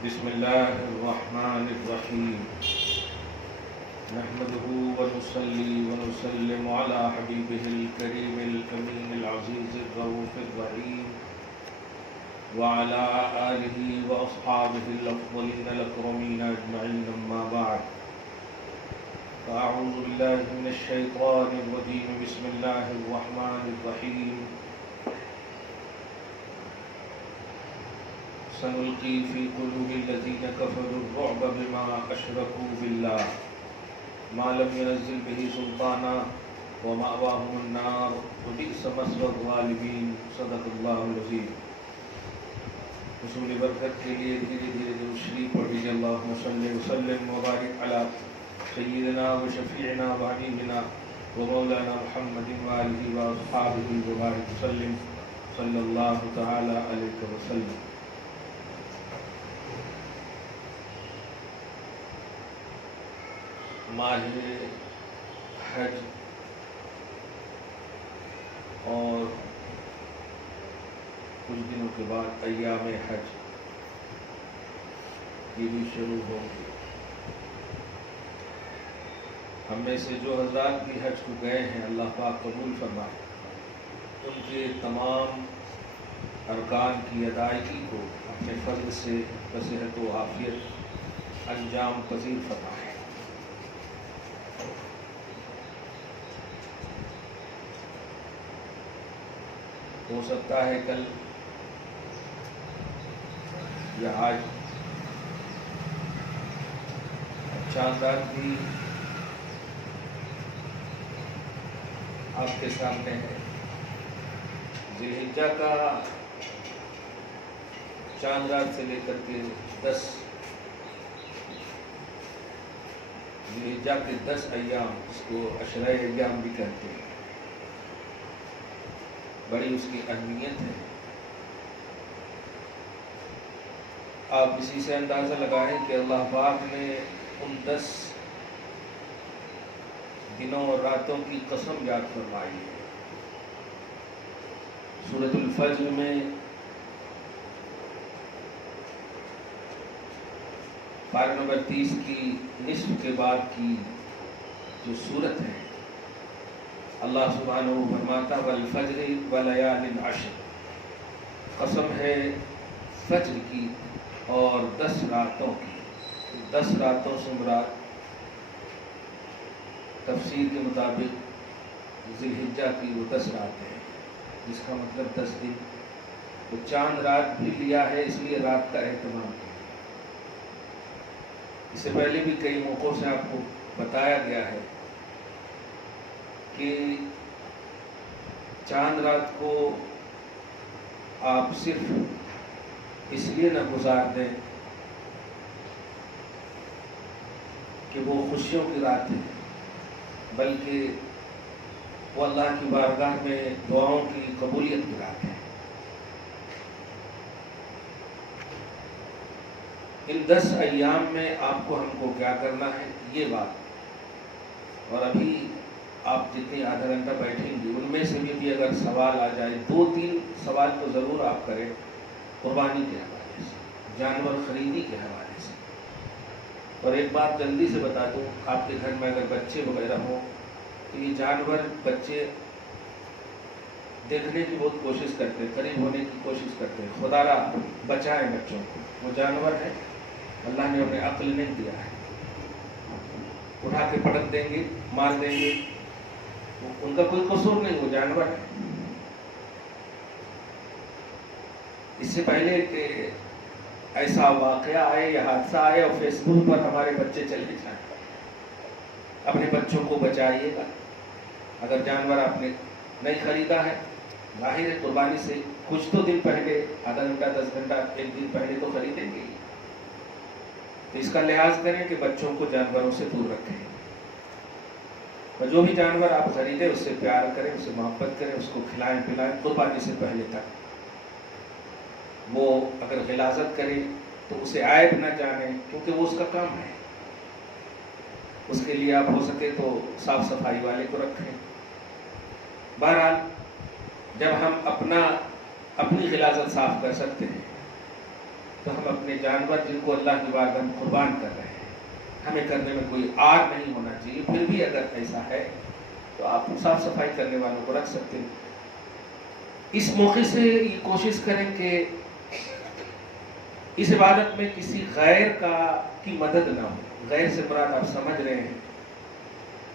بسم الله الرحمن الرحيم نحمده ونصلي ونسلم على حبيبه الكريم الأمين العزيز الرؤوف الرحيم وعلى آله وأصحابه الأفضلين الأكرمين أجمعين أما بعد فأعوذ بالله من الشيطان الرجيم بسم الله الرحمن الرحيم سنلقي في قلوب الذين كفروا الرعب بما أشركوا بالله ما لم ينزل به سلطانا ومأواهم النار وبئس مثوى الظالمين صدق الله العظيم. حصول برکت کے لیے دھیرے دھیرے درود شریف پڑھ لیجیے. اللہم صلی وسلم وبارک علی سیدنا وشفیعنا وحبیبنا ومولانا محمد وآلہ واصحابہ وبارک وسلم صلی اللہ تعالی علیہ وسلم. ماہ حج اور کچھ دنوں کے بعد ایام حج یہ بھی شروع ہوگی. ہم میں سے جو حضرات بھی حج کو گئے ہیں اللہ پاک قبول فرمائے. ان کے تمام ارکان کی ادائیگی کو اپنے فضل سے بصحت و عافیت انجام پذیر فرمائے. ہو سکتا ہے کل یا آج چاند رات بھی آپ کے سامنے ہے. ذی الحجہ کا چاند رات سے لے کر کے 10 ذی الحجہ کے 10 ایام، اس کو عشرۂ ایام بھی کہتے ہیں، بڑی اس کی اہمیت ہے. آپ اسی سے اندازہ لگائیں کہ اللہ پاک نے ان 10 دنوں اور راتوں کی قسم یاد فرمائی ہے. سورۃ الفجر میں پارہ نمبر 30 کی نصف کے بعد کی جو سورت ہے، اللہ سبحانہ و فرماتا والفجر ولیال عشر، قسم ہے فجر کی اور 10 راتوں کی. 10 راتوں سے مراد تفسیر کے مطابق ذی الحجہ کی وہ 10 راتیں ہیں، جس کا مطلب 10 دن. وہ چاند رات بھی لیا ہے اس لیے رات کا اہتمام کیا. اس سے پہلے بھی کئی موقعوں سے آپ کو بتایا گیا ہے کہ چاند رات کو آپ صرف اس لیے نہ گزار دیں کہ وہ خوشیوں کی رات ہے، بلکہ وہ اللہ کی بارگاہ میں دعاؤں کی قبولیت کی رات ہے. ان 10 ایام میں آپ کو ہم کو کیا کرنا ہے یہ بات. اور ابھی آپ جتنی آدھا گھنٹہ بیٹھیں گے ان میں سے بھی اگر سوال آ جائے 2-3 سوال تو ضرور آپ کریں قربانی کے حوالے سے، جانور خریدی کے حوالے سے. اور ایک بات جلدی سے بتا دوں، آپ کے گھر میں اگر بچے وغیرہ ہوں تو یہ جانور بچے دیکھنے کی بہت کوشش کرتے ہیں، قریب ہونے کی کوشش کرتے ہیں. خدا را بچائیں بچوں کو، وہ جانور ہے، اللہ نے انہیں عقل نہیں دیا ہے. اٹھا کے پٹک دیں گے، مار دیں گے، ان کا کوئی قصور نہیں، وہ جانور ہے. اس سے پہلے کہ ایسا واقعہ آئے یا حادثہ آئے اور فیس بک پر ہمارے بچے چلے جائیں، اپنے بچوں کو بچائیے گا. اگر جانور آپ نے نہیں خریدا ہے، ظاہر ہے قربانی سے کچھ تو دن پہلے، آدھا گھنٹہ 10 گھنٹہ 1 دن پہلے تو خریدیں گے. تو اس کا لحاظ کریں کہ بچوں کو جانوروں سے دور رکھیں. اور جو بھی جانور آپ خریدیں اس سے پیار کریں، اس سے محبت کریں، اس کو کھلائیں پلائیں قربانی سے پہلے تک. وہ اگر غلاظت کرے تو اسے عیب نہ جانیں، کیونکہ وہ اس کا کام ہے. اس کے لیے آپ ہو سکے تو صاف صفائی والے کو رکھیں. بہرحال جب ہم اپنی غلاظت صاف کر سکتے ہیں تو ہم اپنے جانور جن کو اللہ کی بارگاہ میں قربان کر رہے ہیں، ہمیں کرنے میں کوئی آر نہیں ہونا چاہیے. پھر بھی اگر ایسا ہے تو آپ صاف صفائی کرنے والوں کو رکھ سکتے ہیں. اس موقع سے یہ کوشش کریں کہ اس عبادت میں کسی غیر کی مدد نہ ہو. غیر سے مراد آپ سمجھ رہے ہیں.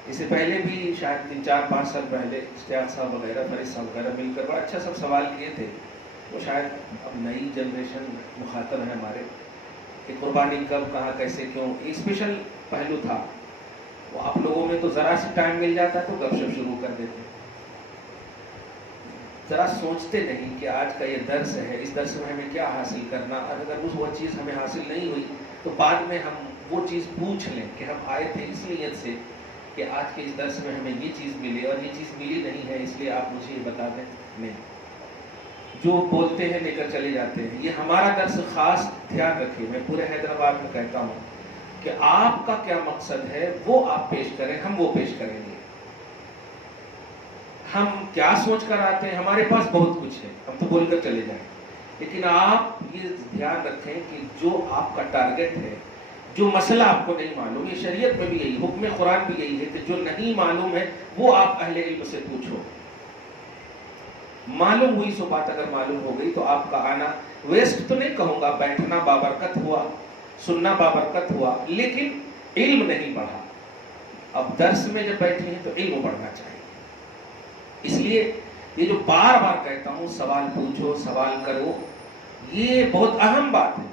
اس سے پہلے بھی شاید 3-4-5 سال پہلے اشتیاق صاحب وغیرہ، فرید صاحب وغیرہ مل کر بڑا اچھا سب سوال کیے تھے. وہ شاید اب نئی جنریشن مخاطب ہے ہمارے کہ قربانی کب، کہاں، کیسے، کیوں. یہ اسپیشل پہلو تھا. وہ آپ لوگوں میں تو ذرا سی ٹائم مل جاتا تو گپ شپ شروع کر دیتے. ذرا سوچتے نہیں کہ آج کا یہ درس ہے، اس درس میں ہمیں کیا حاصل کرنا، اور اگر وہ چیز ہمیں حاصل نہیں ہوئی تو بعد میں ہم وہ چیز پوچھ لیں کہ ہم آئے تھے اس نیت سے کہ آج کے اس درس میں ہمیں یہ چیز ملے اور یہ چیز ملی نہیں ہے، اس لیے آپ مجھے یہ بتا دیں. نہیں، جو بولتے ہیں لے کر چلے جاتے ہیں. یہ ہمارا درس خاص دھیان رکھیں. میں پورے حیدرآباد میں کہتا ہوں کہ آپ کا کیا مقصد ہے وہ آپ پیش کریں، ہم وہ پیش کریں گے. ہم کیا سوچ کر آتے ہیں، ہمارے پاس بہت کچھ ہے، ہم تو بول کر چلے جائیں. لیکن آپ یہ دھیان رکھیں کہ جو آپ کا ٹارگٹ ہے، جو مسئلہ آپ کو نہیں معلوم، یہ شریعت میں بھی یہی، حکم قرآن بھی یہی ہے کہ جو نہیں معلوم ہے وہ آپ اہل علم سے پوچھو. معلوم ہوئی سو بات اگر معلوم ہو گئی تو آپ کا آنا ویسٹ تو نہیں کہوں گا، بیٹھنا بابرکت ہوا، سننا بابرکت ہوا، لیکن علم نہیں بڑھا. اب درس میں جب بیٹھے ہیں تو علم بڑھنا چاہیے. اس لیے یہ جو بار بار کہتا ہوں سوال پوچھو، سوال کرو، یہ بہت اہم بات ہے.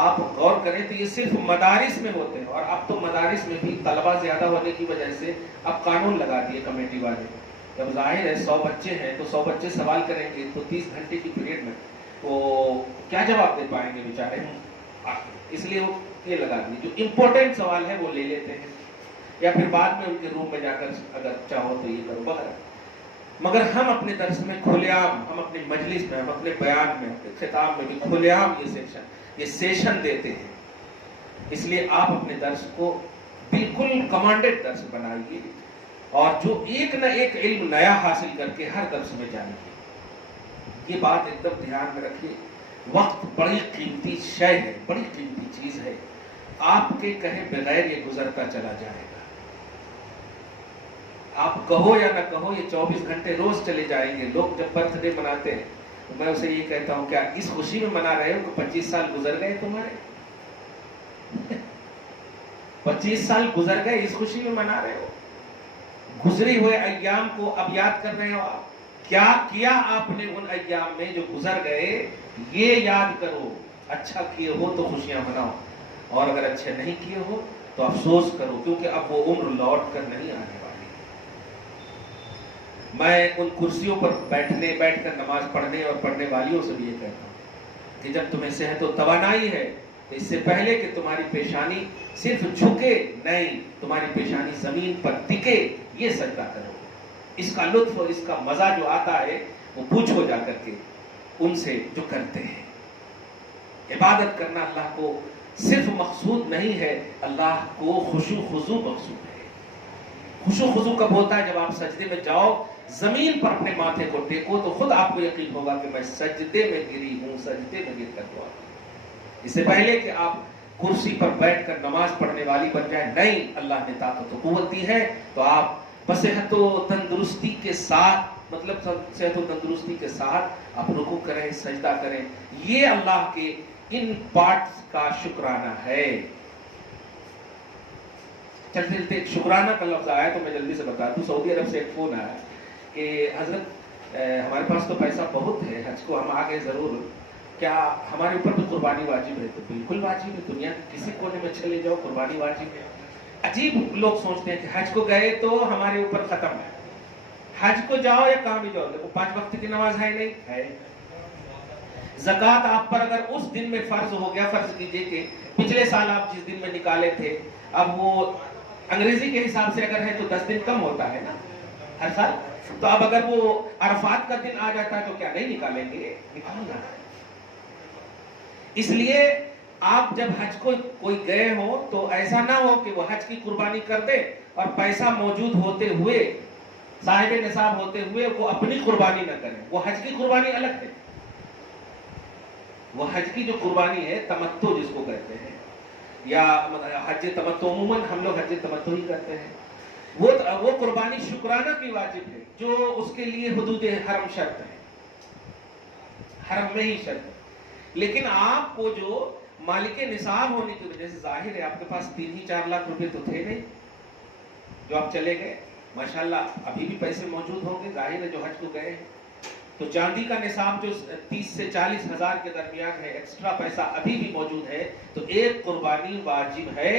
آپ غور کریں تو یہ صرف مدارس میں ہوتے ہیں، اور اب تو مدارس میں بھی طلبہ زیادہ ہونے کی وجہ سے اب قانون لگا دیے کمیٹی والے. جب ظاہر ہے 100 بچے ہیں تو 100 بچے سوال کریں گے تو 30 گھنٹے کی پیریڈ میں وہ کیا جواب دے پائیں گے بیچارے. اس لیے وہ یہ لگا دیے جو امپورٹنٹ سوال ہے وہ لے لیتے ہیں، یا پھر بعد میں ان کے روم میں جا کر اگر چاہو تو یہ کرو وغیرہ. مگر ہم اپنے درس میں کھلے عام، ہم اپنی مجلس میں، ہم اپنے بیان میں، اپنے خطاب میں بھی کھلے عام یہ سیشن دیتے ہیں. اس لیے آپ اپنے درس کو بالکل کمانڈڈ درس بنائیے، اور جو ایک نہ ایک علم نیا حاصل کر کے ہر درس میں جائیے. یہ بات ایک دم دھیان میں رکھیے. وقت بڑی قیمتی شے ہے، بڑی قیمتی چیز ہے. آپ کے کہے بغیر یہ گزرتا چلا جائے گا. آپ کہو یا نہ کہو یہ 24 گھنٹے روز چلے جائیں گے. لوگ جب برتھ ڈے مناتے ہیں تو میں اسے یہ کہتا ہوں کیا اس خوشی میں منا رہے ہو کہ 25 سال گزر گئے تمہارے؟ 25 سال گزر گئے اس خوشی میں منا رہے ہو؟ گزری ہوئے ایام کو اب یاد کر رہے ہو آپ؟ کیا کیا آپ نے ان ایام میں جو گزر گئے یہ یاد کرو. اچھا کیے ہو تو خوشیاں مناؤ، اور اگر اچھے نہیں کیے ہو تو افسوس کرو، کیونکہ اب وہ عمر لوٹ کر نہیں آنے والی. میں ان کرسیوں پر بیٹھ کر نماز پڑھنے اور پڑھنے والیوں سے بھی یہ کہتا ہوں کہ جب تمہیں صحت و توانائی ہے تو اس سے پہلے کہ تمہاری پیشانی صرف جھکے نہیں، تمہاری پیشانی زمین پر ٹکے، یہ سجدہ کرو. اس کا لطف اور اس کا مزہ جو آتا ہے وہ پوچھو جا کر کے ان سے جو کرتے ہیں. عبادت کرنا اللہ کو صرف مقصود نہیں ہے، اللہ کو خشوع خضوع مقصود ہے. خشوع خضوع کب ہوتا ہے؟ جب آپ سجدے میں جاؤ، زمین پر اپنے ماتھے کو ٹیکو تو خود آپ کو یقین ہوگا کہ میں سجدے میں گری ہوں، سجدے میں گر کر دعا. اس سے پہلے کہ آپ کرسی پر بیٹھ کر نماز پڑھنے والی بن جائیں، نہیں، اللہ نے طاقت و قوت دی ہے تو آپ بصحت و تندرستی کے ساتھ، مطلب صحت و تندرستی کے ساتھ آپ رکوع کریں، سجدہ کریں. یہ اللہ کے ان پارٹس کا شکرانہ ہے. چلتے چلتے ایک شکرانہ کا لفظ آیا تو میں جلدی سے بتا دوں. سعودی عرب سے ایک فون آیا کہ حضرت ہمارے پاس تو پیسہ بہت ہے، حج کو ہم آگے ضرور، کیا ہمارے اوپر تو قربانی واجب ہے؟ تو بالکل واجب ہے. دنیا کے کسی کونے میں چلے جاؤ قربانی واجب ہے. عجیب لوگ سوچتے ہیں کہ حج کو گئے تو ہمارے اوپر ختم ہے. حج کو جاؤ یا کہاں بھی جاؤ، دیکھو 5 وقت کی نماز ہے نہیں ہے. زکوٰۃ آپ پر اگر اس دن میں فرض ہو گیا، فرض کیجئے کہ پچھلے سال آپ جس دن میں نکالے تھے، اب وہ انگریزی کے حساب سے اگر ہے تو 10 دن کم ہوتا ہے نا ہر سال. تو اب اگر وہ عرفات کا دن آ جاتا ہے تو کیا نہیں نکالیں گے؟ نکالنا ہے. اس لیے آپ جب حج کو کوئی گئے ہو تو ایسا نہ ہو کہ وہ حج کی قربانی کر دے اور پیسہ موجود ہوتے ہوئے، صاحب نصاب ہوتے ہوئے وہ اپنی قربانی نہ کریں. وہ حج کی قربانی الگ ہے. وہ حج کی جو قربانی ہے تمتع جس کو کہتے ہیں، یا حج تمتع، عموماً ہم لوگ حج تمتع ہی کرتے ہیں، وہ قربانی شکرانہ کی واجب ہے، جو اس کے لیے حدود حرم شرط ہے، حرم میں ہی شرط ہے۔ لیکن آپ کو جو مالک نصاب ہونے کی وجہ سے، ظاہر ہے آپ کے پاس 3-4 لاکھ روپے تو تھے نہیں جو آپ چلے گئے، ماشاءاللہ ابھی بھی پیسے موجود ہوں گے، ظاہر ہے جو حج کو گئے ہیں، تو چاندی کا نصاب جو 30 سے 40 ہزار کے درمیان ہے، ایکسٹرا پیسہ ابھی بھی موجود ہے، تو ایک قربانی واجب ہے۔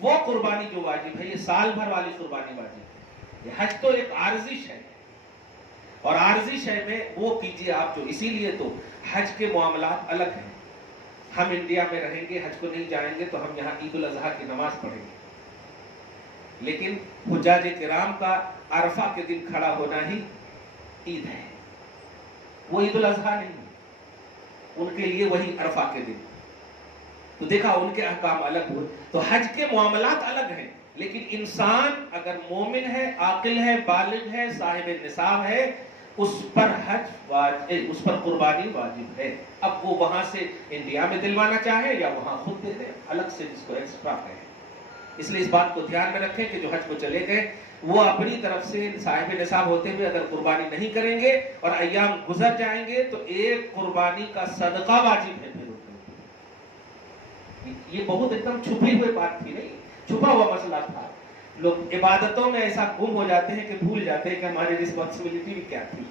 وہ قربانی جو واجب ہے، یہ سال بھر والی قربانی واجب ہے۔ یہ حج تو ایک عارضی شے ہے، اور عارضی شے میں وہ کیجئے آپ جو، اسی لیے تو حج کے معاملات الگ ہیں۔ ہم انڈیا میں رہیں گے، حج کو نہیں جائیں گے، تو ہم یہاں عید الاضحیٰ کی نماز پڑھیں گے، لیکن حجاج کرام کا عرفہ کے دن کھڑا ہونا ہی عید ہے، وہ عید الاضحیٰ نہیں ہے، ان کے لیے وہی عرفہ کے دن۔ تو دیکھا ان کے احکام الگ ہوئے، تو حج کے معاملات الگ ہیں، لیکن انسان اگر مومن ہے، عاقل ہے، بالغ ہے، صاحب نصاب ہے، اس پر اس پر قربانی واجب ہے۔ اب وہ وہاں سے انڈیا میں دلوانا چاہے یا وہاں خود دے دے، الگ سے جس کو ایکسٹرا کہیں۔ اس لیے اس بات کو دھیان میں رکھیں کہ جو حج کو چلے گئے وہ اپنی طرف سے صاحب نصاب ہوتے ہوئے اگر قربانی نہیں کریں گے اور ایام گزر جائیں گے تو ایک قربانی کا صدقہ واجب ہے پھر ان کو۔ یہ بہت ایک دم چھپی ہوئی بات تھی، نہیں چھپا ہوا مسئلہ تھا۔ لوگ عبادتوں میں ایسا گم ہو جاتے ہیں کہ بھول جاتے ہیں کہ ہماری رسپانسبلٹی بھی کیا تھی۔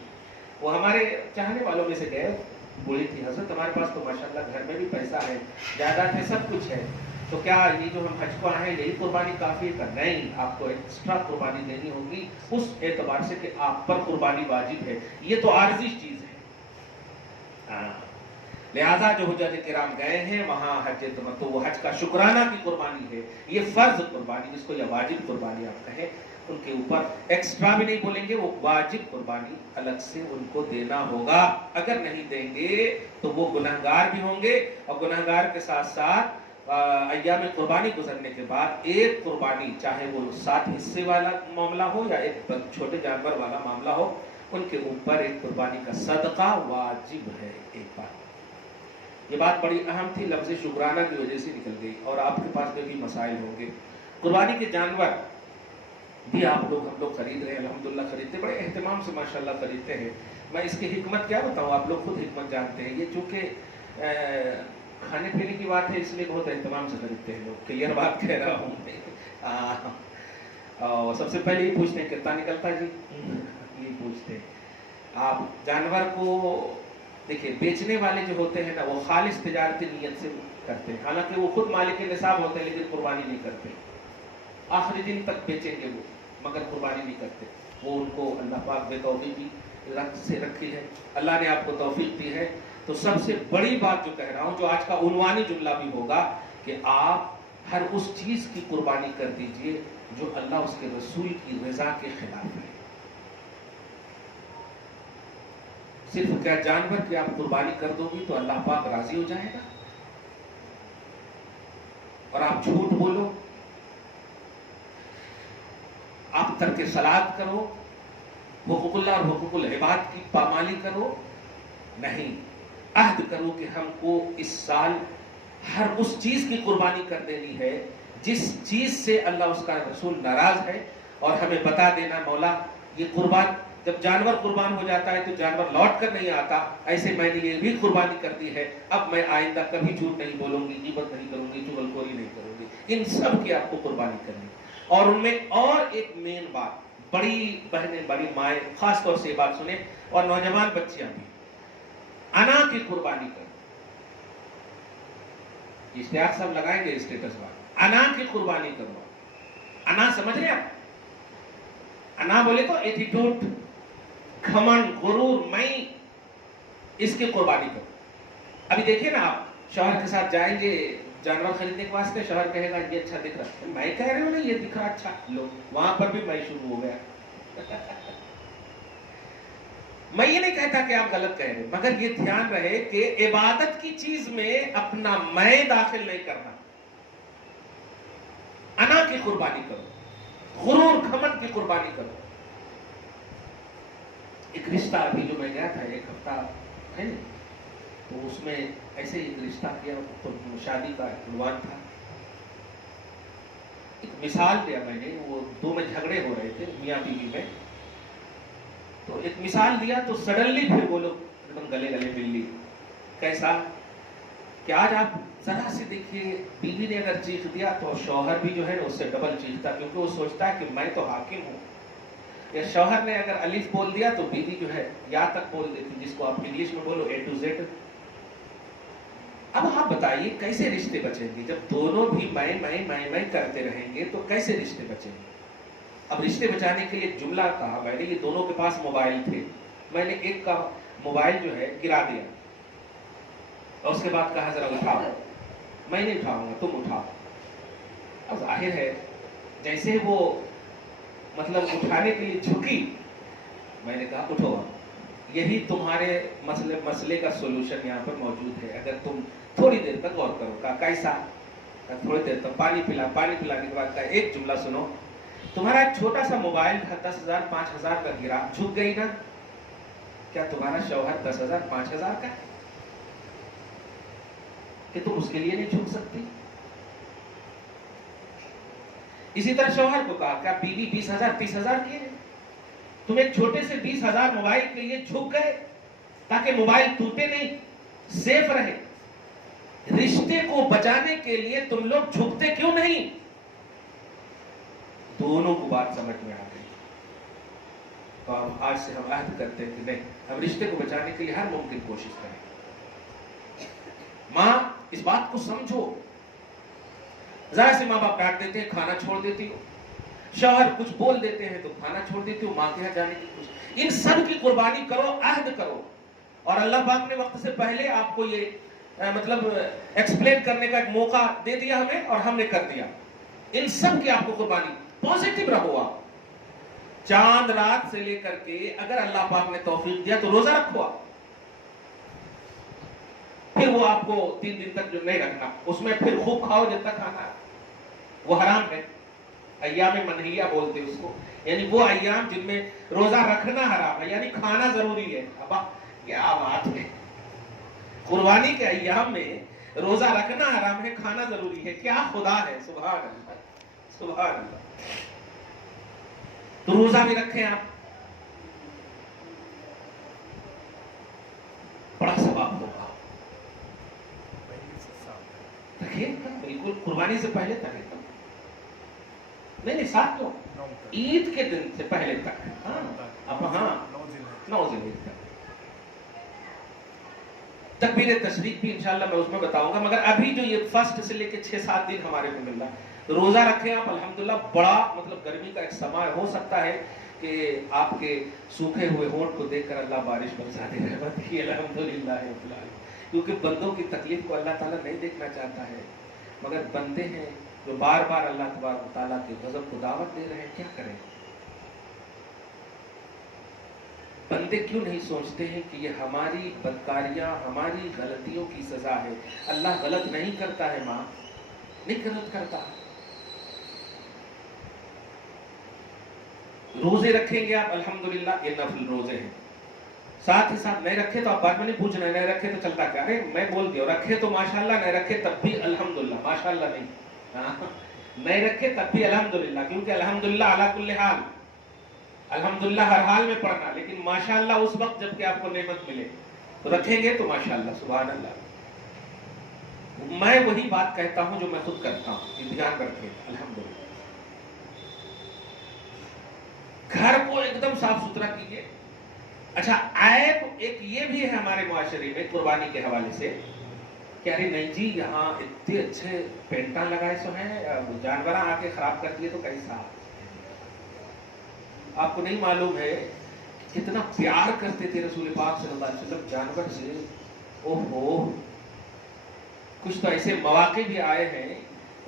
وہ ہمارے چاہنے والوں میں سے گئے، بولی تھی حضرت ہمارے پاس تو ماشاءاللہ گھر میں بھی پیسہ ہے، جائیداد ہے، سب کچھ ہے، تو کیا یہ جو ہم حج کو آئے ہیں یہی قربانی کافی ہے؟ نہیں، آپ کو ایکسٹرا قربانی دینی ہوگی اس اعتبار سے کہ آپ پر قربانی واجب ہے، یہ تو عارضی چیز ہے۔ لہذا جو حجاج کرام گئے ہیں وہاں حج تمتع، وہ حج کا شکرانہ کی قربانی ہے، یہ فرض قربانی جس کو یا واجب قربانی آپ کہیں، ان کے اوپر ایکسٹرا بھی نہیں بولیں گے، وہ واجب قربانی الگ سے ان کو دینا ہوگا۔ اگر نہیں دیں گے تو وہ گنہگار بھی ہوں گے، اور گنہگار کے ساتھ ساتھ ایام قربانی گزرنے کے بعد ایک قربانی، چاہے وہ 7 حصے والا معاملہ ہو یا ایک چھوٹے جانور والا معاملہ ہو، ان کے اوپر ایک قربانی کا صدقہ واجب ہے۔ ایک بات، یہ بات بڑی اہم تھی، لفظ شکرانہ کی وجہ سے نکل گئی، اور آپ کے پاس بھی مسائل ہوں گے۔ قربانی کے جانور بھی ہم لوگ خرید رہے ہیں، الحمدللہ خریدتے، بڑے اہتمام سے ماشاءاللہ خریدتے ہیں۔ میں اس کی حکمت کیا بتاؤں، آپ لوگ خود حکمت جانتے ہیں۔ یہ چونکہ کھانے پینے کی بات ہے، اس لیے بہت اہتمام سے خریدتے ہیں لوگ، کلیئر بات کہہ رہا ہوں۔ اور سب سے پہلے یہ پوچھتے ہیں کتنا نکلتا جی، یہ پوچھتے ہیں۔ آپ جانور کو دیکھیں، بیچنے والے جو ہوتے ہیں نا، وہ خالص تجارتی نیت سے کرتے ہیں، حالانکہ وہ خود مالک نصاب ہوتے ہیں لیکن قربانی نہیں کرتے، آخری دن تک بیچیں گے وہ، مگر قربانی نہیں کرتے۔ وہ ان کو اللہ پاک بے توفیقی سے رکھی ہے، اللہ نے آپ کو توفیق دی ہے۔ تو سب سے بڑی بات جو کہہ رہا ہوں، جو آج کا عنوانی جملہ بھی ہوگا، کہ آپ ہر اس چیز کی قربانی کر دیجئے جو اللہ اس کے رسول کی رضا کے خلاف ہے۔ صرف کیا جانور کی آپ قربانی کر دو گی تو اللہ پاک راضی ہو جائے گا؟ اور آپ جھوٹ بولو، آپ ترک صلاۃ کرو، حقوق اللہ اور حقوق العباد کی پامالی کرو، نہیں، عہد کرو کہ ہم کو اس سال ہر اس چیز کی قربانی کر دینی ہے جس چیز سے اللہ اس کا رسول ناراض ہے، اور ہمیں بتا دینا مولا یہ قربان، جب جانور قربان ہو جاتا ہے تو جانور لوٹ کر نہیں آتا، ایسے میں نے یہ بھی قربانی کر دی ہے، اب میں آئندہ کبھی جھوٹ نہیں بولوں گی، غیبت نہیں کروں گی، چغلخوری نہیں کروں گی، ان سب کی آپ کو قربانی کرنی۔ اور ان میں اور ایک مین بات، بڑی بہنیں، بڑی مائیں خاص طور سے یہ بات سنیں، اور نوجوان بچیاں بھی، انا کی قربانی کرو۔ اشتہار سب لگائیں گے اسٹیٹس پر، انا کی قربانی کرو۔ انا سمجھ رہے آپ؟ انا بولے تو ایٹیٹیوڈ، گھمنڈ، غرور، میں، اس کی قربانی کرو۔ ابھی دیکھیں نا، آپ شوہر کے ساتھ جائیں گے جانور خریدنے کے واسطے، شوہر کہے گا یہ اچھا دکھ رہا ہے، میں کہہ رہے ہوں نا یہ دکھ رہا اچھا، لو وہاں پر بھی میں شروع ہو گیا۔ میں یہ نہیں کہتا کہ آپ غلط کہہ رہے، مگر یہ دھیان رہے کہ عبادت کی چیز میں اپنا میں داخل نہیں کرنا۔ انا کی قربانی کرو، غرور، گھمنڈ کی قربانی کرو۔ ایک رشتہ ابھی جو میں گیا تھا، ایک ہفتہ ہے، تو اس میں ایسے ایک رشتہ کیا تو شادی کا عنوان تھا. ایک مثال دیا میں نے, وہ دو میں جھگڑے ہو رہے تھے میاں بیوی میں, تو ایک مثال دیا تو سڈنلی پھر وہ لوگ ایک دم گلے گلے مل لی. کیسا کہ آج آپ ذرا سے دیکھیے, بیوی نے اگر چیخ دیا تو شوہر بھی جو ہے اس سے ڈبل چیختا, کیونکہ وہ سوچتا ہے کہ میں تو حاکم ہوں. یا شوہر نے اگر الف بول دیا تو بیوی جو ہے یا تک بول دیتی, جس کو آپ انگلش میں بولو A to Z. اب آپ بتائیے کیسے رشتے بچیں گے جب دونوں بھی میں کرتے رہیں گے, تو کیسے رشتے بچیں گے؟ اب رشتے بچانے کے لیے جملہ کہا میں نے, یہ دونوں کے پاس موبائل تھے, میں نے ایک کا موبائل جو ہے گرا دیا اور اس کے بعد کہا ذرا اٹھاؤ. میں نہیں اٹھاؤں گا, تم اٹھاؤ. اب ظاہر ہے جیسے وہ مطلب اٹھانے کے لیے جھکی, میں نے کہا اٹھو. یہی تمہارے مسئلے کا سولوشن یہاں پر موجود ہے. اگر تم تھوڑی دیر تک غور کرو. کہا کیسا؟ تھوڑی دیر تک پانی پلا. پانی پلانے کے بعد کہا ایک جملہ سنو, تمہارا ایک چھوٹا سا موبائل تھا 10,000 5,000 کا گرا, جھک گئی نا, کیا تمہارا شوہر 10,000 5,000 کا ہے کہ تم اس کے لیے نہیں جھک سکتی؟ اسی طرح شوہر کو کہا کیا بیوی 20,000 30,000 کی ہے, تم ایک چھوٹے سے 20,000 موبائل کے لیے جھک گئے تاکہ موبائل ٹوٹے نہیں, سیف رہے. رشتے کو بچانے کے لیے تم لوگ جھکتے کیوں نہیں؟ دونوں کو بات سمجھ میں آ گئی. تو اب آج سے ہم عہد کرتے ہیں کہ نہیں, ہم رشتے کو بچانے کے لیے ہر ممکن کوشش کریں. ماں اس بات کو سمجھو. ذرا سے ماں باپ ڈانٹ دیتے ہیں, کھانا چھوڑ دیتی ہو. شوہر کچھ بول دیتے ہیں تو کھانا چھوڑ دیتی ہو, ماں کے یہاں جانے کی کوشش. ان سب کی قربانی کرو, عہد کرو. اور اللہ پاک نے وقت سے پہلے آپ کو یہ مطلب ایکسپلین کرنے کا ایک موقع دے دیا ہمیں, اور ہم نے کر دیا. ان سب کی آپ کو قربانی. پازیٹیو رہو آپ. چاند رات سے لے کر کے اگر اللہ پاک نے توفیق دیا تو روزہ رکھو آپ. پھر وہ آپ کو 3 دن تک جو نہیں رکھنا, اس میں پھر خوب کھاؤ جب تک کھانا ہے, وہ حرام ہے. ایام منہیہ بولتے اس کو, یعنی وہ ایام جن میں روزہ رکھنا حرام ہے, یعنی کھانا ضروری ہے. اب کیا بات ہے, قربانی کے ایام میں روزہ رکھنا حرام ہے, کھانا ضروری ہے. کیا خدا ہے, سبحان اللہ سبحان اللہ. تو روزہ بھی رکھیں آپ, بڑا ثواب ہوگا. بالکل قربانی سے پہلے تک نہیں 7 تو عید کے دن سے پہلے تک. اب 9 ذوالحجہ تک. تکبیر تشریق بھی انشاءاللہ میں اس میں بتاؤں گا, مگر ابھی جو یہ فرسٹ سے لے کے 6-7 دن ہمارے کو مل رہا ہے, روزہ رکھیں آپ. الحمدللہ بڑا مطلب گرمی کا ایک سماں ہو سکتا ہے کہ آپ کے سوکھے ہوئے ہونٹ کو دیکھ کر اللہ بارش برسا دے, رحمت کی الحمدللہ رب العالمین. کیونکہ بندوں کی تکلیف کو اللہ تعالیٰ نہیں دیکھنا چاہتا ہے, مگر بندے ہیں جو بار بار اللہ تبارک و تعالیٰ کے غضب کو دعوت دے رہے ہیں. کیا کریں؟ بندے کیوں نہیں سوچتے ہیں کہ یہ ہماری بدکاریاں, ہماری غلطیوں کی سزا ہے. اللہ غلط نہیں کرتا ہے ماں, نہیں غلط کرتا. روزے رکھیں گے آپ الحمدللہ, یہ نفل روزے ہیں. ساتھ ہی ساتھ نہیں رکھے تو آپ بعد میں نہیں پوچھنا, نہیں رکھے تو چلتا کیا ہے, میں بول دیا. رکھے تو ماشاءاللہ, نہیں رکھے تب بھی الحمدللہ. ماشاءاللہ نہیں, نہیں رکھے تب بھی الحمدللہ, کیونکہ الحمدللہ علی کل حال, الحمدللہ ہر حال میں پڑھنا. لیکن ماشاءاللہ اس وقت جب کہ آپ کو نعمت ملے تو رکھیں گے تو ماشاءاللہ سبحان اللہ. میں وہی بات کہتا ہوں جو میں خود کرتا ہوں, دھیان رکھیں. الحمدللہ گھر کو ایک دم صاف ستھرا کیجیے. اچھا, عیب ایک یہ بھی ہے ہمارے معاشرے میں قربانی کے حوالے سے کہ ارے نہیں جی یہاں اتنے اچھے پینٹاں لگائے سو ہیں, جانوراں آ کے خراب کر دیے تو کیسا. آپ کو نہیں معلوم ہے کتنا پیار کرتے تھے رسول پاک صلی اللہ علیہ وسلم جانور سے. اوہو, کچھ تو ایسے مواقع بھی آئے ہیں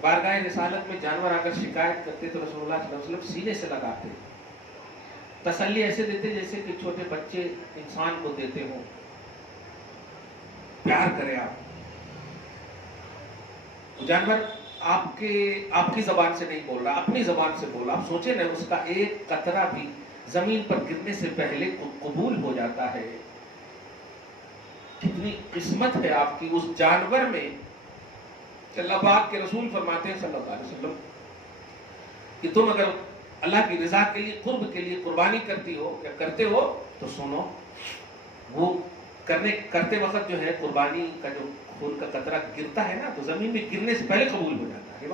بارگاہ رسالت میں جانور آ کر شکایت کرتے تو رسول اللہ صلی اللہ علیہ وسلم سینے سے لگاتے, تسلی ایسے دیتے جیسے کہ چھوٹے بچے انسان کو دیتے ہوں. پیار کریں آپ. جانور آپ کی زبان سے نہیں بول رہا, اپنی زبان سے بول رہا. آپ سوچیں نا, اس کا ایک قطرہ بھی زمین پر گرنے سے پہلے قبول ہو جاتا ہے. کتنی کتنی قسمت ہے آپ کی اس جانور میں کہ اللہ پاک کے رسول فرماتے ہیں صلی اللہ علیہ وسلم کہ تم اگر اللہ کی رضا کے لیے، قرب کے لیے قربانی کرتی ہو یا کرتے ہو تو سنو، وہ کرتے وقت جو ہے قربانی کا جو خون کا قطرہ گرتا ہے نا تو زمین میں گرنے سے پہلے قبول ہو جاتا ہے۔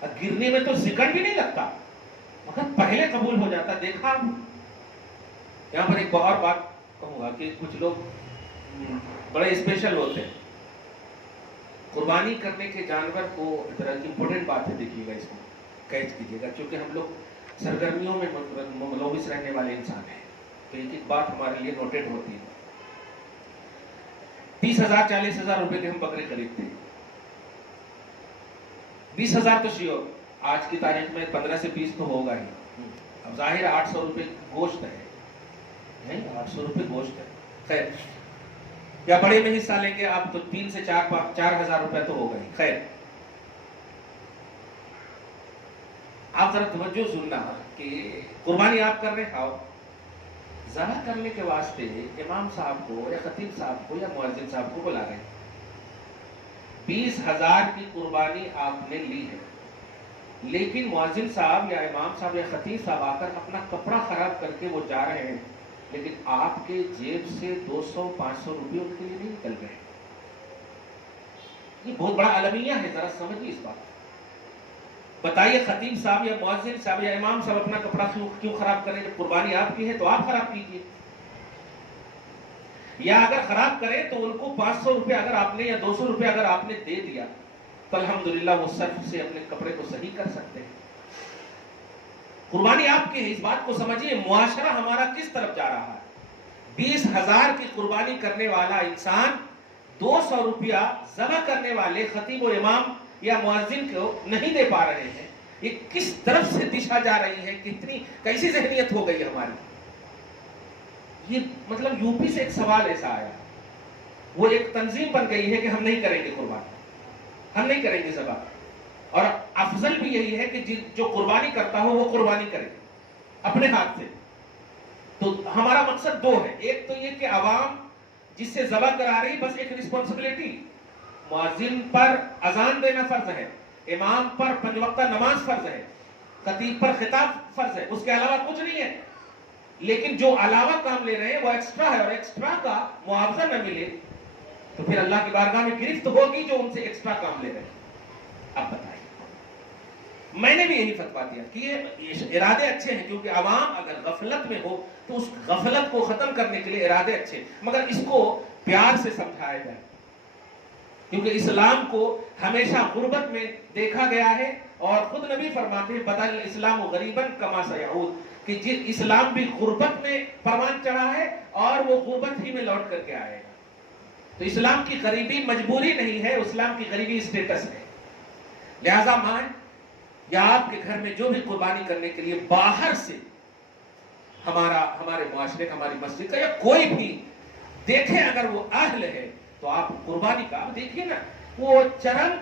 اور گرنے میں تو سیکنڈ بھی نہیں لگتا مگر پہلے قبول ہو جاتا۔ دیکھا آپ یہاں پر ایک اور بات کہوں گا کہ کچھ لوگ بڑے اسپیشل ہوتے ہیں قربانی کرنے کے جانور کو، ذرا امپورٹنٹ بات ہے، دیکھیے گا، اس کو کیچ کیجیے گا، کیونکہ ہم لوگ سرگرمیوں میں ملوث رہنے والے انسان ہیں تو ایک ایک بات ہمارے لیے نوٹڈ ہوتی ہے۔ 30,000 40,000 روپے کے ہم بکرے خریدتے ہیں، 20,000 تو شیور آج کی تاریخ میں 15 سے 20 تو ہوگا ہی۔ اب ظاہر 800 روپے گوشت ہے، نہیں 800 روپے گوشت ہے، خیر یا بڑے میں حصہ لیں گے آپ تو 3 سے 4,000 روپے تو ہوگا ہی۔ خیر آپ ذرا توجہ سننا کہ قربانی آپ کر رہے کھاؤ، ذبح کرنے کے واسطے امام صاحب کو یا خطیب صاحب کو یا مؤذن صاحب کو بلا رہے ہیں۔ 20,000 کی قربانی آپ نے لی ہے، لیکن مؤذن صاحب یا امام صاحب یا خطیب صاحب آ کر اپنا کپڑا خراب کر کے وہ جا رہے ہیں، لیکن آپ کے جیب سے 200-500 روپے ان کے لیے نہیں نکل رہے۔ یہ بہت بڑا المیہ ہے، ذرا سمجھیے اس بات۔ بتائیے خطیب صاحب یا مؤذن صاحب یا امام صاحب اپنا کپڑا کیوں خراب کریں؟ جب قربانی آپ کی ہے تو آپ خراب کیجیے، یا اگر خراب کریں تو ان کو 500 روپے اگر آپ نے یا 200 روپے اگر آپ نے دے دیا تو الحمدللہ وہ صرف سے اپنے کپڑے کو صحیح کر سکتے ہیں۔ قربانی آپ کی ہے، اس بات کو سمجھیے معاشرہ ہمارا کس طرف جا رہا ہے۔ 20,000 کی قربانی کرنے والا انسان 200 روپیہ ذبح کرنے والے خطیب و امام یا مؤذن کو نہیں دے پا رہے ہیں۔ یہ کس طرف سے دشا جا رہی ہے، کتنی کیسی ذہنیت ہو گئی ہماری۔ یہ مطلب یو پی سے ایک سوال ایسا آیا، وہ ایک تنظیم بن گئی ہے کہ ہم نہیں کریں گے قربانی، ہم نہیں کریں گے ذبح، اور افضل بھی یہی ہے کہ جو قربانی کرتا ہو وہ قربانی کرے اپنے ہاتھ سے۔ تو ہمارا مقصد دو ہے، ایک تو یہ کہ عوام جس سے ذبح کرا رہی، بس ایک رسپانسبلٹی، مؤذن پر اذان دینا فرض ہے، امام پر 5 وقتہ نماز فرض ہے، خطیب پر خطاب فرض ہے، اس کے علاوہ کچھ نہیں ہے۔ لیکن جو علاوہ کام لے رہے ہیں وہ ایکسٹرا ہے، اور ایکسٹرا کا معاوضہ نہ ملے تو پھر اللہ کی بارگاہ میں گرفت ہوگی جو ان سے ایکسٹرا کام لے رہے ہیں۔ اب بتائیے، میں نے بھی یہی فتویٰ دیا کہ یہ ارادے اچھے ہیں، کیونکہ عوام اگر غفلت میں ہو تو اس غفلت کو ختم کرنے کے لیے ارادے اچھے ہیں، مگر اس کو پیار سے سمجھایا جائے، کیونکہ اسلام کو ہمیشہ غربت میں دیکھا گیا ہے، اور خود نبی فرماتے ہیں بدل الاسلام غریباً کما سیعود، کہ اسلام بھی غربت میں پروان چڑھا ہے اور وہ غربت ہی میں لوٹ کر کے آئے گا۔ تو اسلام کی غریبی مجبوری نہیں ہے، اسلام کی غریبی اسٹیٹس ہے۔ لہذا ماں یا آپ کے گھر میں جو بھی قربانی کرنے کے لیے باہر سے ہمارے معاشرے کا، ہماری مسجد کا یا کوئی بھی دیکھیں اگر وہ اہل ہے تو آپ قربانی کا دیکھیے نا، وہ چرن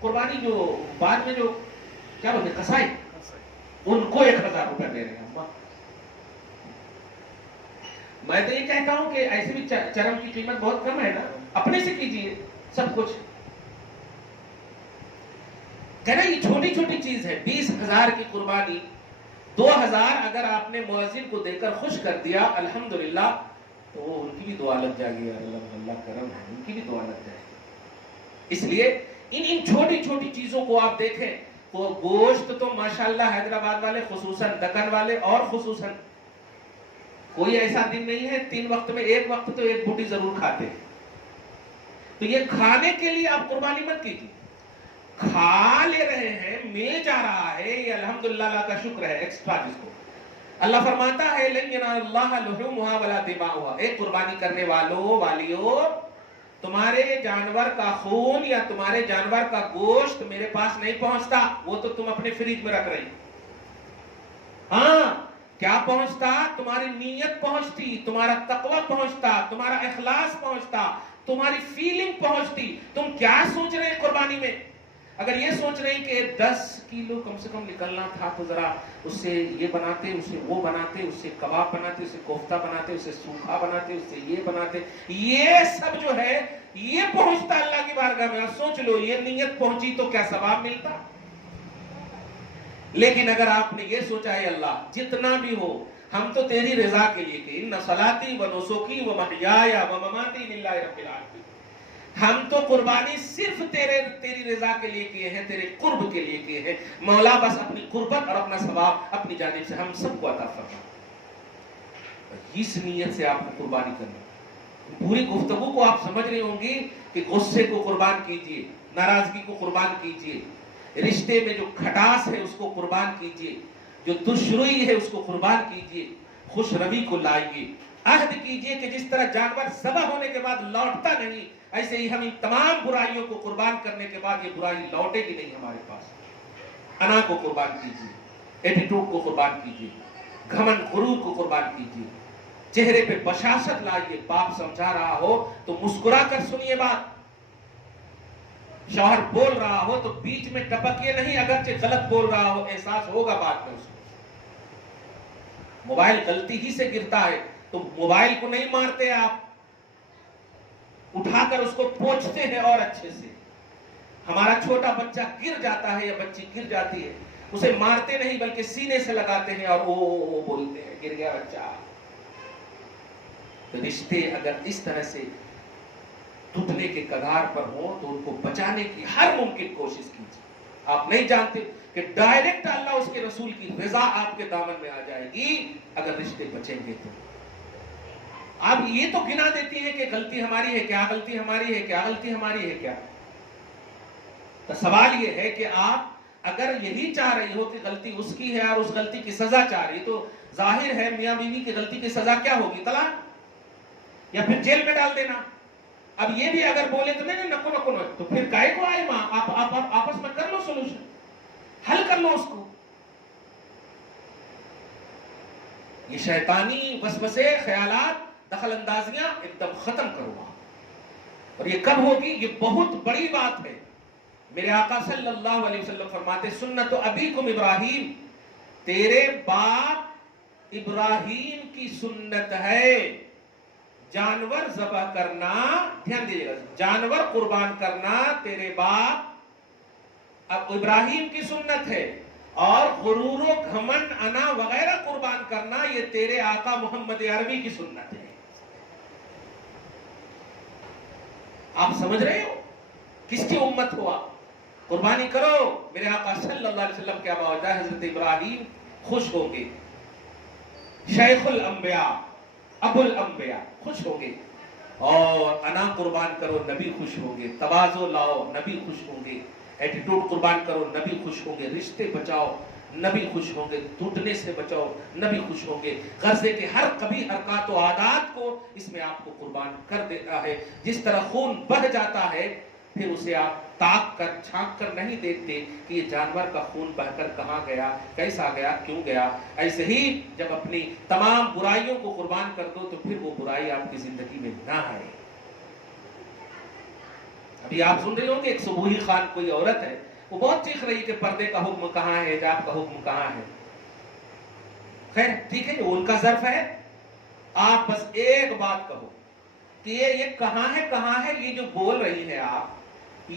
قربانی جو بعد میں جو کیا بولتے قصائی، ان کو 1,000 روپے دے رہے ہیں۔ میں تو یہ کہتا ہوں کہ ایسے بھی چرم کی قیمت بہت کم ہے نا، اپنے سے کیجیے سب کچھ۔ کہنا یہ چھوٹی چھوٹی چیز ہے، 20,000 کی قربانی، 2,000 اگر آپ نے مؤذن کو دے کر خوش کر دیا الحمدللہ، تو وہ ان کی بھی دعا لگ جائے گی، اللہ کرم ہے، ان کی بھی دعا لگ جائے گی۔ اس لیے ان چھوٹی چھوٹی چیزوں کو آپ دیکھیں تو گوشت تو ماشاءاللہ حیدرآباد والے خصوصاً، دکن والے اور خصوصاً، کوئی ایسا دن نہیں ہے 3 وقت میں 1 وقت تو ایک بوٹی ضرور کھاتے ہیں۔ تو یہ کھانے کے لیے آپ قربانی مت کیجیے، کھا لے رہے ہیں، مل جا رہا ہے، یہ الحمدللہ اللہ کا شکر ہے، ایکسٹرا جس کو اللہ فرماتا ہے لن ینال اللہ لحومها ولا دماؤها، ایک قربانی کرنے والیو، تمہارے جانور کا خون یا تمہارے جانور کا گوشت میرے پاس نہیں پہنچتا، وہ تو تم اپنے فریج میں رکھ رہی۔ ہاں کیا پہنچتا؟ تمہاری نیت پہنچتی، تمہارا تقوی پہنچتا، تمہارا اخلاص پہنچتا، تمہاری فیلنگ پہنچتی، تم کیا سوچ رہے قربانی میں۔ اگر یہ سوچ رہے ہیں کہ 10 کلو کم سے کم نکلنا تھا تو ذرا اس سے یہ بناتے، اس سے وہ بناتے، اس سے کباب بناتے، اس سے کوفتہ بناتے، اس سے سوکھا بناتے، اس سے یہ بناتے، یہ سب جو ہے یہ پہنچتا اللہ کی بارگاہ میں. سوچ لو یہ نیت پہنچی تو کیا ثواب ملتا. لیکن اگر آپ نے یہ سوچا ہے اللہ جتنا بھی ہو ہم تو تیری رضا کے لیے کہ ان صلاتی و نسکی و محیای و مماتی للہ رب العالمین، ہم تو قربانی صرف تیری رضا کے لیے کیے ہیں، تیرے قرب کے لیے کیے ہیں. مولا بس اپنی قربت اور اپنا ثواب اپنی جانب سے ہم سب کو عطا فرما. اس نیت سے آپ کو قربانی کرنا. پوری گفتگو کو آپ سمجھ رہے ہوں گے کہ غصے کو قربان کیجئے، ناراضگی کو قربان کیجئے، رشتے میں جو کھٹاس ہے اس کو قربان کیجئے، جو دشروئی ہے اس کو قربان کیجئے، خوش روی کو لائیے. عہد کیجئے کہ جس طرح جانور ذبح ہونے کے بعد لوٹتا نہیں، ایسے ہی ہم ان تمام برائیوں کو قربان کرنے کے بعد یہ برائی لوٹے گی نہیں ہمارے پاس. انا کو قربان کیجئے، ایٹیٹیوڈ کو قربان کیجئے، گھمنڈ غرور کو قربان کیجئے. چہرے پہ بشاشت لائیے. باپ سمجھا رہا ہو تو مسکرا کر سنیے بات. شوہر بول رہا ہو تو بیچ میں ٹپکیے نہیں، اگرچہ غلط بول رہا ہو احساس ہوگا بعد میں اس کو. موبائل غلطی ہی سے گرتا ہے تو موبائل کو نہیں مارتے آپ، اٹھا کر اس کو پوچھتے ہیں اور اچھے سے. ہمارا چھوٹا بچہ گر جاتا ہے یا بچی گر جاتی ہے، اسے مارتے نہیں بلکہ سینے سے لگاتے ہیں اور وہ بولتے ہیں گر گیا بچہ. تو رشتے اگر اس طرح سے ٹوٹنے کے کگار پر ہوں تو ان کو بچانے کی ہر ممکن کوشش کیجیے. آپ نہیں جانتے کہ ڈائریکٹ اللہ اس کے رسول کی رضا آپ کے دامن میں آ جائے گی اگر رشتے بچیں گے تو. آپ یہ تو گنا دیتی ہیں کہ غلطی ہماری ہے کیا، غلطی ہماری ہے کیا، غلطی ہماری ہے کیا. تو سوال یہ ہے کہ آپ اگر یہی چاہ رہی ہو کہ غلطی اس کی ہے اور اس غلطی کی سزا چاہ رہی تو ظاہر ہے میاں بیوی کی غلطی کی سزا کیا ہوگی؟ طلاق یا پھر جیل میں ڈال دینا. اب یہ بھی اگر بولے تو نہیں نکو تو پھر کائے کو آئے ماں، آپ آپس میں کر لو سولوشن، حل کر لو اس کو. یہ شیطانی وسوسے، خیالات، دخل اندازیاں ایک دم ختم کرو. اور یہ کب ہوگی؟ یہ بہت بڑی بات ہے. میرے آقا صلی اللہ علیہ وسلم فرماتے سنت ابیکم ابراہیم، تیرے باپ ابراہیم کی سنت ہے جانور ذبح کرنا. دھیان دیجیے گا، جانور قربان کرنا تیرے باپ اب ابراہیم کی سنت ہے، اور غرور و گھمنڈ، انا وغیرہ قربان کرنا یہ تیرے آقا محمد عربی کی سنت ہے. آپ سمجھ رہے ہو کس کی امت ہو آپ؟ قربانی کرو. میرے آقا صلی اللہ علیہ وسلم کے باوجہ حضرت ابراہیم خوش ہوں گے، شیخ الانبیاء ابو الانبیاء خوش ہوں گے. اور انا قربان کرو، نبی خوش ہوں گے. تواضع لاؤ، نبی خوش ہوں گے. ایٹیٹیوڈ قربان کرو، نبی خوش ہوں گے. رشتے بچاؤ، نبی خوش ہوں گے. ٹوٹنے سے بچاؤ، نبی خوش ہوں گے. غزے کے ہر قبیح حرکات و عادات کو اس میں آپ کو قربان کر دیتا ہے. جس طرح خون بہہ جاتا ہے پھر اسے آپ تاک کر چھانک کر نہیں دیکھتے کہ یہ جانور کا خون بہہ کر کہاں گیا، کیسا گیا، کیوں گیا. ایسے ہی جب اپنی تمام برائیوں کو قربان کر دو تو پھر وہ برائی آپ کی زندگی میں نہ آئے. ابھی آپ سن رہے ہوں کہ ایک سبوہی خان کوئی عورت ہے، وہ بہت چیخ رہی کہ پردے کا حکم کہاں ہے، حجاب کا حکم کہاں ہے. خیر ٹھیک ہے، وہ ان کا ظرف ہے. آپ بس ایک بات کہو کہ یہ کہاں ہے یہ جو بول رہی ہے آپ،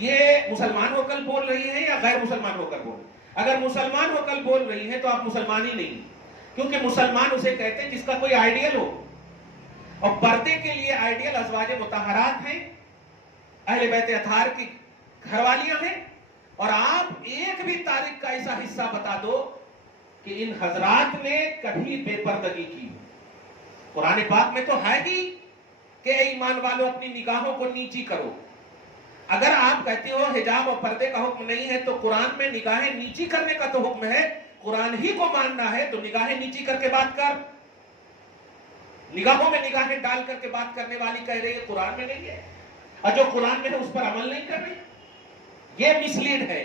یہ مسلمان ہو کر بول رہی ہے یا غیر مسلمان ہو کر بول رہی ہے؟ اگر مسلمان ہو کر بول رہی ہے تو آپ مسلمان ہی نہیں، کیونکہ مسلمان اسے کہتے ہیں جس کا کوئی آئیڈیل ہو. اور پردے کے لیے آئیڈیل ازواج مطہرات ہیں، اہل بیت اطہار کی گھر والیاں ہیں. اور آپ ایک بھی تاریخ کا ایسا حصہ بتا دو کہ ان حضرات نے کبھی بے پردگی کی. قرآن پاک میں تو ہے ہی کہ اے ایمان والو اپنی نگاہوں کو نیچی کرو. اگر آپ کہتے ہو حجاب اور پردے کا حکم نہیں ہے تو قرآن میں نگاہیں نیچی کرنے کا تو حکم ہے. قرآن ہی کو ماننا ہے تو نگاہیں نیچی کر کے بات کر. نگاہوں میں نگاہیں ڈال کر کے بات کرنے والی کہہ رہی ہے قرآن میں نہیں ہے، اور جو قرآن میں ہے اس پر عمل نہیں کر رہی. یہ مسلیڈ ہے.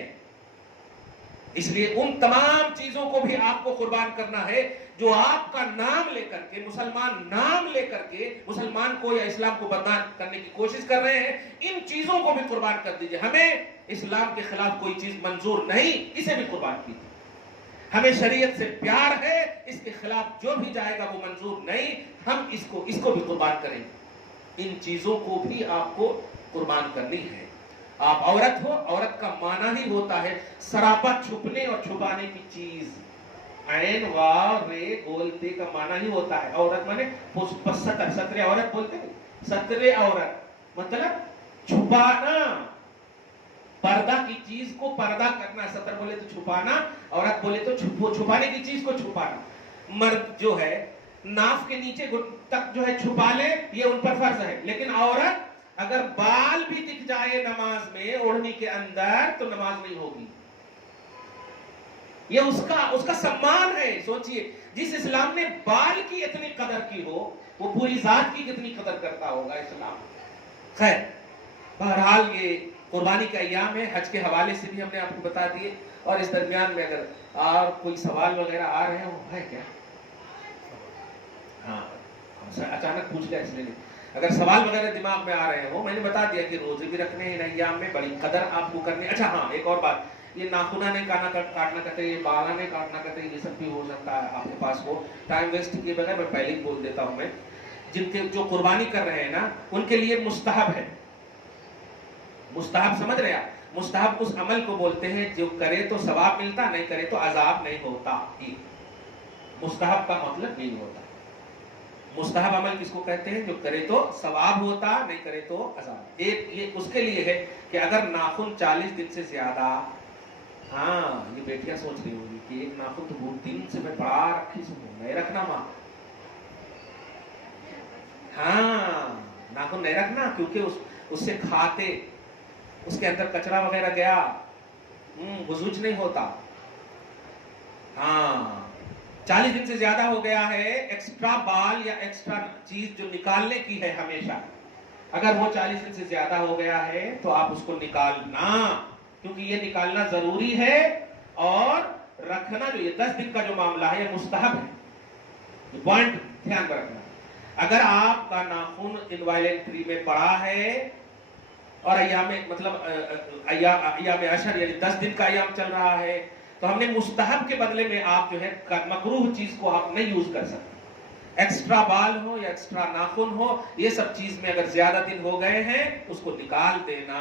اس لیے ان تمام چیزوں کو بھی آپ کو قربان کرنا ہے جو آپ کا نام لے کر کے، مسلمان نام لے کر کے مسلمان کو یا اسلام کو بدنام کرنے کی کوشش کر رہے ہیں. ان چیزوں کو بھی قربان کر دیجئے. ہمیں اسلام کے خلاف کوئی چیز منظور نہیں، اسے بھی قربان کیجیے۔ ہمیں شریعت سے پیار ہے، اس کے خلاف جو بھی جائے گا وہ منظور نہیں، ہم اس کو بھی قربان کریں۔ ان چیزوں کو بھی آپ کو قربان کرنی ہے۔ آپ عورت ہو، عورت کا معنی ہی ہوتا ہے سراپا چھپنے اور چھپانے کی چیز۔ عین واو رے بولتے کا معنی ہی ہوتا ہے عورت مانے ستر عورت بولتے ہیں، ستر عورت مطلب چھپانا، پردہ کی چیز کو پردہ کرنا۔ ستر بولے تو چھپانا، عورت بولے تو چھپانے کی چیز کو چھپانا۔ مرد جو ہے ناف کے نیچے تک جو ہے چھپا لے، یہ ان پر فرض ہے، لیکن عورت اگر بال بھی دکھ جائے نماز میں اوڑھنی کے اندر تو نماز نہیں ہوگی۔ یہ اس کا سمان ہے۔ سوچئے جس اسلام نے بال کی اتنی قدر کی ہو، وہ پوری ذات کی کتنی قدر کرتا ہوگا اسلام۔ خیر بہرحال یہ قربانی کا ایام ہے، حج کے حوالے سے بھی ہم نے آپ کو بتا دیے، اور اس درمیان میں اگر اور کوئی سوال وغیرہ آ رہے ہوں ہے کیا؟ ہاں اچانک پوچھ لیا اس لیے، اگر سوال وغیرہ دماغ میں آ رہے ہوں، میں نے بتا دیا کہ روزے بھی رکھنے ہیں ان ایام میں، بڑی قدر آپ کو کرنی۔ اچھا ہاں ایک اور بات، یہ ناخنہ نہیں کاٹنا کہتے ہیں، یہ بالا نہیں کاٹنا کہتے ہیں، یہ سب بھی ہو سکتا ہے آپ کے پاس ہو۔ ٹائم ویسٹ کیے بغیر میں پہلے ہی بول دیتا ہوں، میں جن کے جو قربانی کر رہے ہیں نا ان کے لیے مستحب ہے۔ مستحب سمجھ رہے آپ؟ مستحب اس عمل کو بولتے ہیں جو کرے تو ثواب ملتا، نہیں کرے تو عذاب نہیں ہوتا۔ مستحب کا مطلب نہیں ہوتا۔ مستحب عمل کس کو کہتے ہیں؟ جو کرے تو ثواب ہوتا، نہیں کرے تو عذاب۔ ایک یہ اس کے لیے ہے کہ اگر ناخن 40 دن سے زیادہ، ہاں یہ بیٹیاں سوچ رہی ہوگی کہ ایک ناخن تو بہت دن سے میں بڑا رکھی سوں، نہیں رکھنا ماں، ہاں ناخن نہیں رکھنا، کیونکہ اس سے کھاتے اس کے اندر کچرا وغیرہ گیا، وضوج نہیں ہوتا۔ ہاں 40 دن سے زیادہ ہو گیا ہے، ایکسٹرا بال یا ایکسٹرا چیز جو نکالنے کی ہے ہمیشہ، اگر وہ 40 دن سے زیادہ ہو گیا ہے تو آپ اس کو نکالنا، کیونکہ یہ نکالنا ضروری ہے، اور رکھنا جو یہ 10 دن کا جو معاملہ ہے یہ مستحب ہے۔ یہ پوائنٹ دھیان میں رکھنا۔ اگر آپ کا ناخن انوائلنٹ ٹری میں پڑا ہے اور ایام عشر یعنی 10 دن کا ایام چل رہا ہے، تو ہم نے مستحب کے بدلے میں آپ جو ہے مکروہ چیز کو آپ نہیں یوز کر سکتے۔ ایکسٹرا بال ہو یا ایکسٹرا ناخن ہو، یہ سب چیز میں اگر زیادہ دن ہو گئے ہیں اس کو نکال دینا،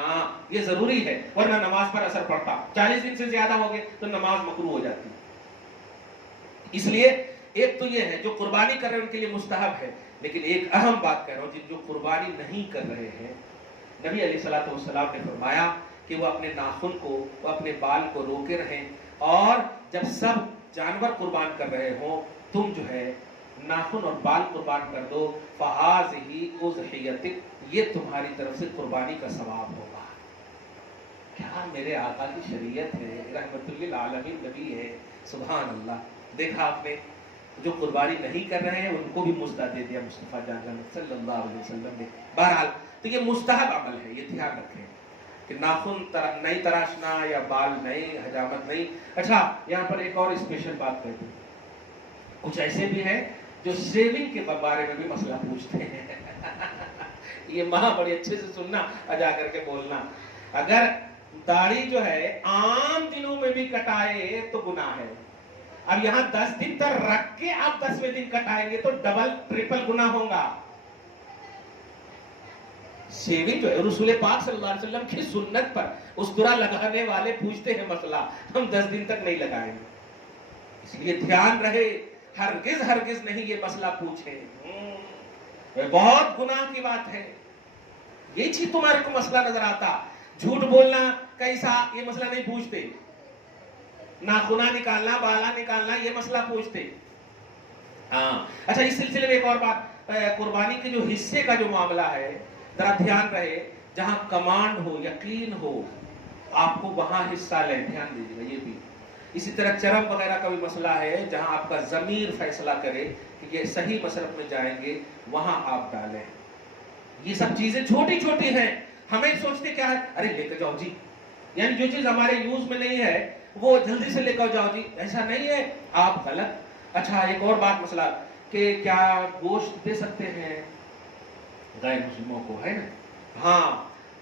یہ ضروری ہے، ورنہ نماز پر اثر پڑتا۔ 40 دن سے زیادہ ہو گئے تو نماز مکروہ ہو جاتی۔ اس لیے ایک تو یہ ہے جو قربانی کر رہے ہیں ان کے لیے مستحب ہے، لیکن ایک اہم بات کہہ رہا ہوں، جو قربانی نہیں کر رہے ہیں، نبی علیہ الصلوۃ والسلام نے فرمایا کہ وہ اپنے ناخن کو، وہ اپنے بال کو روکے رہیں، اور جب سب جانور قربان کر رہے ہوں تم جو ہے ناخن اور بال قربان کر دو، فَهَٰذِهِ أُضْحِيَتِكَ، یہ تمہاری طرف سے قربانی کا ثواب ہوگا۔ کیا میرے آقا کی شریعت ہے، رحمت للعالمین نبی ہے، سبحان اللہ۔ دیکھا آپ نے، جو قربانی نہیں کر رہے ہیں ان کو بھی مزدہ دے دیا مصطفیٰ جان صلی اللہ علیہ وسلم نے۔ بہرحال تو یہ مستحب عمل ہے، یہ دھیان رکھیں کہ ناخن نہیں تراشنا یا بال نہیں، حجامت نہیں۔ اچھا یہاں پر ایک اور اسپیشل بات کہتے ہیں، کچھ ایسے بھی ہیں جو شیونگ کے بارے میں بھی مسئلہ پوچھتے ہیں۔ یہ ماں بڑی اچھے سے سننا اور جا کر کے بولنا، اگر داڑھی جو ہے عام دنوں میں بھی کٹائے تو گناہ ہے، اب یہاں 10 دن تک رکھ کے آپ 10ویں دن کٹائیں گے تو ڈبل ٹرپل گناہ ہوگا۔ شیونگ جو ہے رسول پاک صلی اللہ علیہ وسلم کی سنت پر اسطورہ لگانے والے پوچھتے ہیں مسئلہ، ہم 10 دن تک نہیں لگائیں گے۔ اس لیے دھیان رہے، ہرگز نہیں یہ مسئلہ پوچھیں، بہت گناہ کی بات ہے۔ یہ چیز تمہارے کو مسئلہ نظر آتا، جھوٹ بولنا کیسا، یہ مسئلہ نہیں پوچھتے، ناخنا نکالنا، بالا نکالنا، یہ مسئلہ پوچھتے۔ ہاں اچھا اس سلسلے میں ایک اور بات، قربانی کے جو حصے کا جو معاملہ ہے ذرا دھیان رہے، جہاں کمانڈ ہو، یقین ہو، آپ کو وہاں حصہ لیں، دھیان دیجیے گا یہ بھی۔ اسی طرح چرم وغیرہ کا بھی مسئلہ ہے، جہاں آپ کا ضمیر فیصلہ کرے کہ یہ صحیح مصرف میں جائیں گے وہاں آپ ڈالیں۔ یہ سب چیزیں چھوٹی چھوٹی ہیں، ہمیں سوچتے کیا ہے، ارے لے کے جاؤ جی، یعنی جو چیز ہمارے یوز میں نہیں ہے وہ جلدی سے لے کر جاؤ جی، ایسا نہیں ہے، آپ غلط۔ اچھا ایک اور بات مسئلہ کہ کیا گوشت دے سکتے ہیں غیر مسلموں کو، ہے نا؟ ہاں